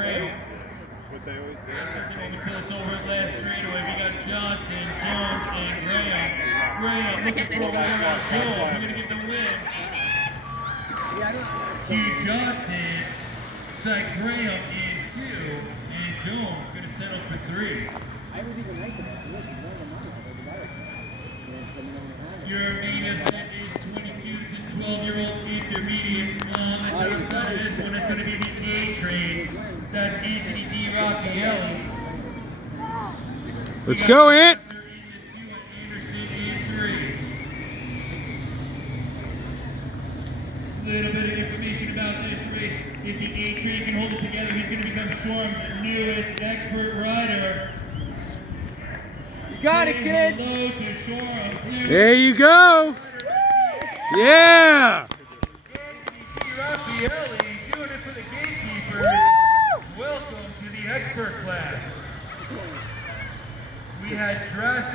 Graham. Until it's over his last straightaway, we got Johnson, Jones, and Graham. Graham looking for a winner on Jones. We're going to get the win to Johnson. Side Graham in 2, and Jones going to settle for 3. Your main event is 22 to 12-year-old intermediates. On the top side of this one, it's going to be the A train. That's Anthony D. Raffaelli. Let's go, Ant. A little bit of information about this race. If the A train can hold it together, he's going to become Shoreham's newest expert rider. Got it, kid. Hello to Shoreham's There you go. Yeah. Raffaelli doing it for the gatekeepers. Welcome to the expert class. We had drastic